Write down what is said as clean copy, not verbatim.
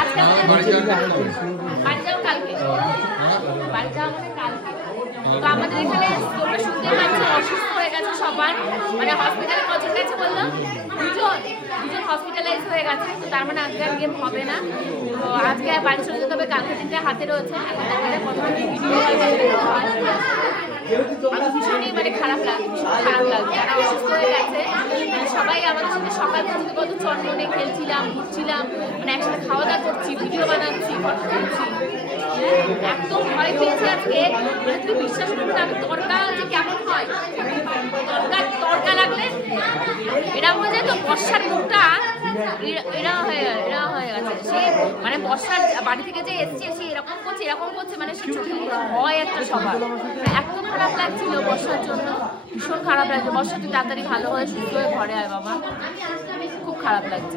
আজকে বাড়ি যাও কালকে, বাড়ি যাও আমাদের কালকে। তো আমাদের এখানে তোমরা শুনতে পাচ্ছ অসুস্থ হয়ে গেছে সবার, মানে হসপিটালে কজন গেছে বললো, দুজন হসপিটালাইজ হয়ে গেছে। তো তার মানে আজকে আর গেম হবে না। তো আজকে আর বাড়ি চলে যেতে হবে, কালকে দিনটা হাতে রয়েছে। আমি ভীষণই মানে খারাপ লাগে, ভীষণ খারাপ লাগে। যারা অসুস্থ হয়ে গেছে সবাই আমাদের সাথে সকাল থেকে কত চন্মনে খেলছিলাম, ঘুরছিলাম, মানে একসাথে খাওয়া দাওয়া করছি, ভিডিও বানাচ্ছি, ফটো তুলছি। একদম ভয় পেয়েছে আজকে, মানে তুমি বিশ্বাস করবে না, আমি তরকা যে কেমন হয়, তরকা লাগলে এরকম হয়ে যায়। তো বর্ষার মুখটা এরা হয়ে গেছে। সে মানে বর্ষার বাড়ি থেকে যে এসছে সে এরকম করছে, মানে সে চোখে ভয় একটা সবার। এত খারাপ লাগছিল বর্ষার জন্য, ভীষণ খারাপ লাগছে। বর্ষা তুই তাড়াতাড়ি ভালো হয়ে সুস্থ হয়ে ঘরে আয় বাবা, খুব খারাপ লাগছে।